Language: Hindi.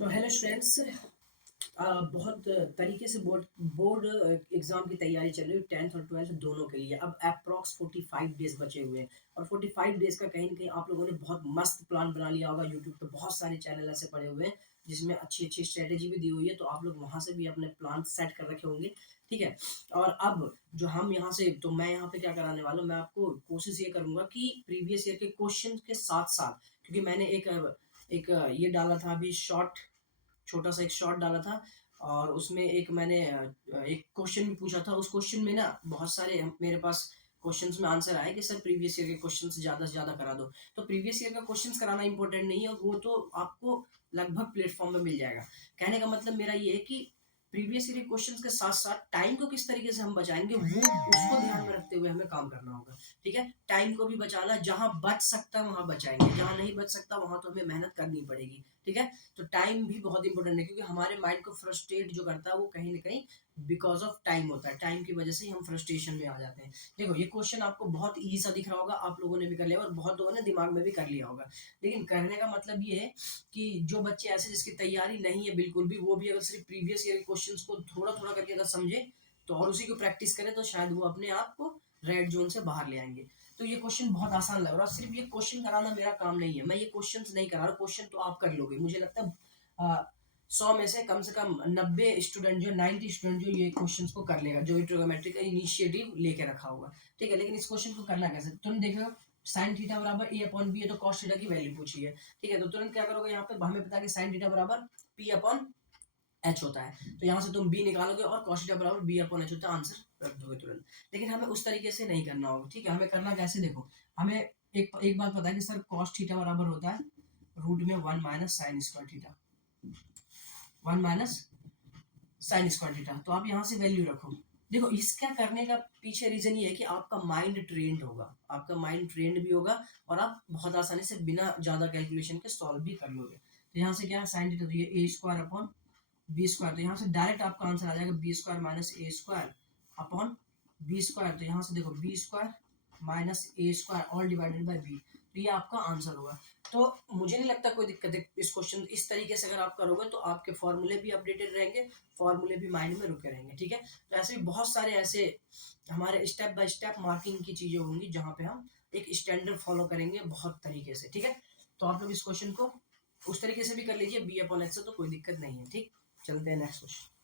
तो हेलो स्टूडेंट्स। बहुत तरीके से बोर्ड बोर्ड एग्जाम की तैयारी चल रही है, 10th और 12th दोनों के लिए। अब अप्रॉक्स 45 डेज बचे हुए हैं और 45 डेज का कहीं ना कहीं आप लोगों ने बहुत मस्त प्लान बना लिया होगा। यूट्यूब पे बहुत सारे चैनल ऐसे पड़े हुए हैं जिसमें अच्छी अच्छी स्ट्रेटेजी भी दी हुई है, तो आप लोग वहां से भी अपने प्लान सेट कर रखे होंगे। ठीक है। और अब जो हम यहाँ से, तो मैं यहाँ पे क्या कराने वाला हूँ, मैं आपको कोशिश ये करूंगा कि प्रीवियस ईयर के क्वेश्चन के साथ साथ, क्योंकि मैंने एक ये डाला था अभी शॉर्ट, छोटा सा एक शॉर्ट डाला था और उसमें एक मैंने एक क्वेश्चन भी पूछा था। उस क्वेश्चन में ना बहुत सारे मेरे पास क्वेश्चंस में आंसर आए कि सर प्रीवियस ईयर के क्वेश्चंस ज़्यादा से ज़्यादा करा दो। तो प्रीवियस ईयर का क्वेश्चंस कराना इंपॉर्टेंट नहीं है, वो तो आपको लगभग प्लेटफॉर्म में मिल जाएगा। कहने का मतलब मेरा ये है कि प्रीवियस ईयर के क्वेश्चंस के साथ साथ टाइम को किस तरीके से हम बचाएंगे, वो उसको ध्यान में रखते हुए हमें काम करना होगा। ठीक है। टाइम को भी बचाना, जहां बच सकता है वहां बचाएंगे, जहां नहीं बच सकता वहां तो हमें मेहनत करनी पड़ेगी। ठीक है। तो टाइम भी बहुत इंपॉर्टेंट है, क्योंकि हमारे माइंड को फ्रस्ट्रेट जो करता है वो कहीं ना कहीं बिकॉज ऑफ टाइम होता है। टाइम की वजह से ही हम फ्रस्ट्रेशन में आ जाते हैं। देखो ये क्वेश्चन आपको बहुत ईजी सा दिख रहा होगा, आप लोगों ने भी कर लिया और बहुत लोगों ने दिमाग में भी कर लिया होगा। लेकिन कहने का मतलब ये है कि जो बच्चे ऐसे जिसकी तैयारी नहीं है बिल्कुल भी, वो भी अगर सिर्फ प्रीवियस ईयर के क्वेश्चंस को थोड़ा थोड़ा करके अगर समझे तो और उसी को प्रैक्टिस करें, तो शायद वो अपने आप को रेड जोन से बाहर ले आएंगे। तो ये क्वेश्चन बहुत आसान लग रहा है, सिर्फ ये क्वेश्चन कराना मेरा काम नहीं है, मैं ये क्वेश्चन नहीं करा रहा। क्वेश्चन तो आप कर लोगे, मुझे लगता है 100 में से कम 90 स्टूडेंट, जो 90 स्टूडेंट जो ये क्वेश्चंस को कर लेगा, जो ट्रिगोनोमेट्री का इनिशिएटिव लेके रखा होगा। ठीक है। लेकिन इस क्वेश्चन को करना कैसे, तुम देखो साइन थीटा बराबर ए अपॉन बी है, तो कॉस थीटा की वैल्यू पूछी है। ठीक है। तो तुरंत क्या करोगे, यहाँ पे हमें पता है कि साइन थीटा बराबर पी अपॉन एच होता है, तो यहाँ से तुम बी निकालोगे और cos थीटा बराबर बी अपॉन एच होता है, आंसर रख दोगे तुरंत। लेकिन हमें उस तरीके से नहीं करना होगा। ठीक है। हमें करना कैसे, देखो हमें एक बात पता है कि सर cos थीटा बराबर होता है रूट में 1 minus sine square theta, 1 minus sine square theta. तो आप यहाँ से वैल्यू रखो। देखो इसका करने का पीछे रीजन ये है कि आपका माइंड ट्रेंड होगा, आपका माइंड ट्रेंड भी होगा और आप बहुत आसानी से बिना ज्यादा कैलकुलेशन के सॉल्व भी कर लोगे। तो यहाँ से क्या है, साइन थीटा, तो ये A square upon B square, तो यहाँ से डायरेक्ट आपका आंसर आ जाएगा B square minus A square upon B square. तो यहाँ से देखो B square minus A square all divided by B, तो ये आपका आंसर होगा। तो मुझे नहीं लगता कोई दिक्कत है इस क्वेश्चन, इस तरीके से अगर आप करोगे तो आपके फॉर्मूले भी अपडेटेड रहेंगे, फॉर्मूले भी माइंड में रुके रहेंगे। ठीक है। तो ऐसे भी बहुत सारे ऐसे हमारे स्टेप बाय स्टेप मार्किंग की चीजें होंगी जहाँ पे हम एक स्टैंडर्ड फॉलो करेंगे बहुत तरीके से। ठीक है। तो आप लोग इस क्वेश्चन को उस तरीके से भी कर लीजिए, बी अपॉन एच से, तो कोई दिक्कत नहीं है। ठीक। चलते हैं नेक्स्ट क्वेश्चन।